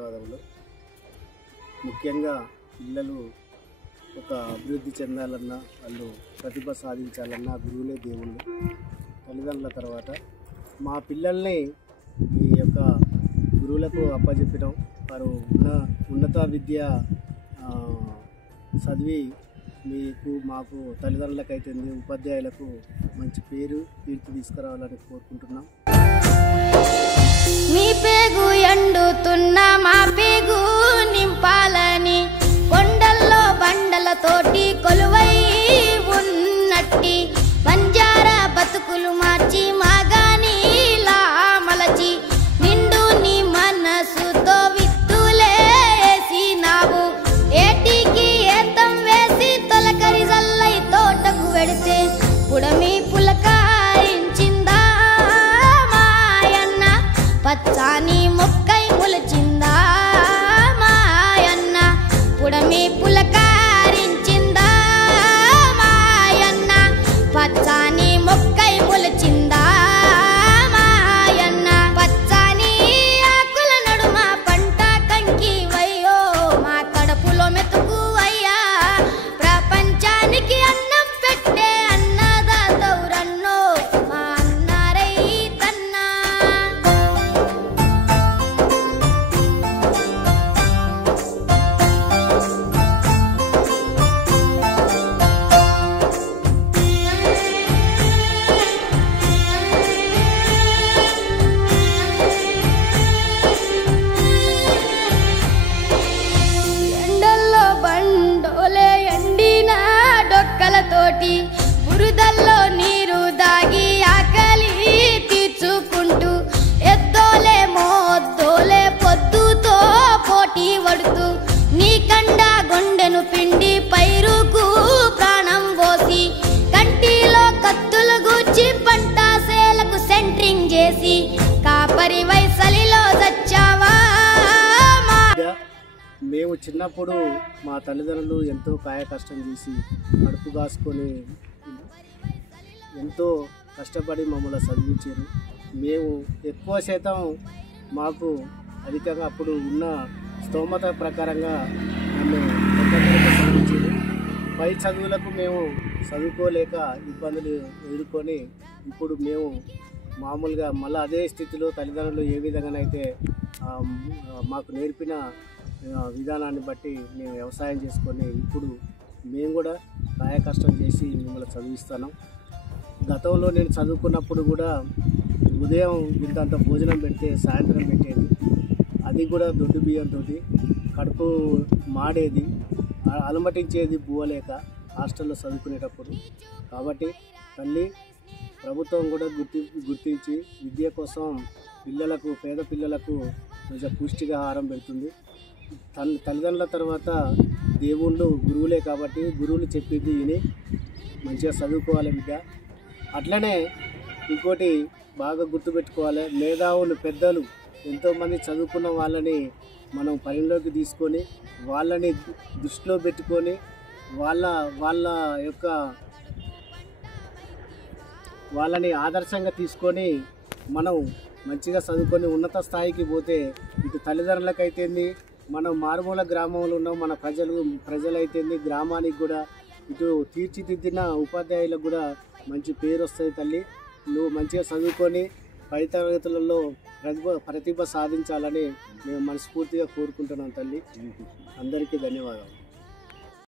ధన్యవాదములు. ముఖ్యంగా పిల్లలు ఒక అభివృద్ధి చెందాలన్నా, వాళ్ళు ప్రతిభ సాధించాలన్నా గురువులే దేవుళ్ళు. తల్లిదండ్రుల తర్వాత మా పిల్లల్ని ఈ యొక్క గురువులకు అప్పచెప్పడం, వారు ఉన్నత విద్య చదివి మాకు తల్లిదండ్రులకైతే ఉపాధ్యాయులకు మంచి పేరు కీర్తి తీసుకురావాలని కోరుకుంటున్నాం. మీ పేగు ఎండుతున్న మా పేగు నింపాలని కొండల్లో బండలతోటి కొలువై ఉన్నట్టి బంజారా బతుకులు మార్చి మాగాని మలచి నిండు నీ మనసుతో విత్తులే వేసినావు. ఏటికి ఏతం వేసి తొలకరి జల్లై తోటకు వెడితే పుడమి పులకారించిందా మాయన్న, పచ్చాని మొక్కై మొలచిందా మాయన్న, పుడమి పులకారించిందా మాయన్న, పచ్చాని మొక్కై మొలచిందా మాయన్న. పచ్చాని ఆకుల నడుమ పంట కంకి వయ్యో మా కడుపులో మెతుకు అయ్యా, ప్రపంచానికి అన్నం పెట్టే అన్నదాతౌరన్నో మా అన్న రైతన్నా. ఎండల్లో బండోలే ఎండిన డొక్కలతోటి బురదల్లో నీరు దాగి ఆకలి తీర్చుకుంటూ ఎద్దోలే మోద్దోలే పొద్దుతో పోటీ పడుతూ నీ కండ గుండెను పిండి పైరుకు ప్రాణం పోసి కంటిలో కత్తులు గూర్చి పంట సేలకు సెంట్రింగ్ చేసి కాపరి వైసలిలో చచ్చావా. మేము చిన్నప్పుడు మా తల్లిదండ్రులు ఎంతో కాయ కష్టం చేసి కడుపు కాసుకొని ఎంతో కష్టపడి మమ్మల్ని చదివించారు. మేము ఎక్కువ శాతం మాకు అధికంగా అప్పుడు ఉన్న స్తోమత ప్రకారంగా నన్ను చదివించారు. పై చదువులకు మేము చదువుకోలేక ఇబ్బందులు ఎదుర్కొని ఇప్పుడు మేము మామూలుగా మళ్ళీ అదే స్థితిలో తల్లిదండ్రులు ఏ విధంగానైతే మాకు నేర్పిన విధానాన్ని బట్టి మేము వ్యవసాయం చేసుకొని ఇప్పుడు మేము కూడా కాయ కష్టం చేసి మిమ్మల్ని చదివిస్తాను. గతంలో నేను చదువుకున్నప్పుడు కూడా ఉదయం ఇంతంత భోజనం పెడితే సాయంత్రం పెట్టేది, అది కూడా దొడ్డు బియ్యంతో కడుపు మాడేది, అలమటించేది బువ్వలేక హాస్టల్లో చదువుకునేటప్పుడు. కాబట్టి తల్లి ప్రభుత్వం కూడా గుర్తించి విద్య కోసం పిల్లలకు, పేద పిల్లలకు కొంచెం పుష్టికాహారం పెడుతుంది. తల్లిదండ్రుల తర్వాత దేవుళ్ళు గురువులే కాబట్టి గురువులు చెప్పింది విని మంచిగా చదువుకోవాలి బిడ్డ. అట్లనే ఇంకోటి బాగా గుర్తుపెట్టుకోవాలి, మేధావులు పెద్దలు ఎంతోమంది చదువుకున్న వాళ్ళని మనం పరిగణలోకి తీసుకొని వాళ్ళని దృష్టిలో పెట్టుకొని వాళ్ళని ఆదర్శంగా తీసుకొని మనం మంచిగా చదువుకొని ఉన్నత స్థాయికి పోతే ఇటు తల్లిదండ్రులకైతేంది, మనం మారుమూల గ్రామంలో ఉన్న మన ప్రజలైతేంది, గ్రామానికి కూడా ఇటు తీర్చిదిద్దిన ఉపాధ్యాయులకు కూడా మంచి పేరు వస్తుంది. తల్లి నువ్వు మంచిగా చదువుకొని పై తరగతులలో ప్రతిభ సాధించాలని మేము మనస్ఫూర్తిగా కోరుకుంటున్నాం. తల్లి అందరికీ ధన్యవాదాలు.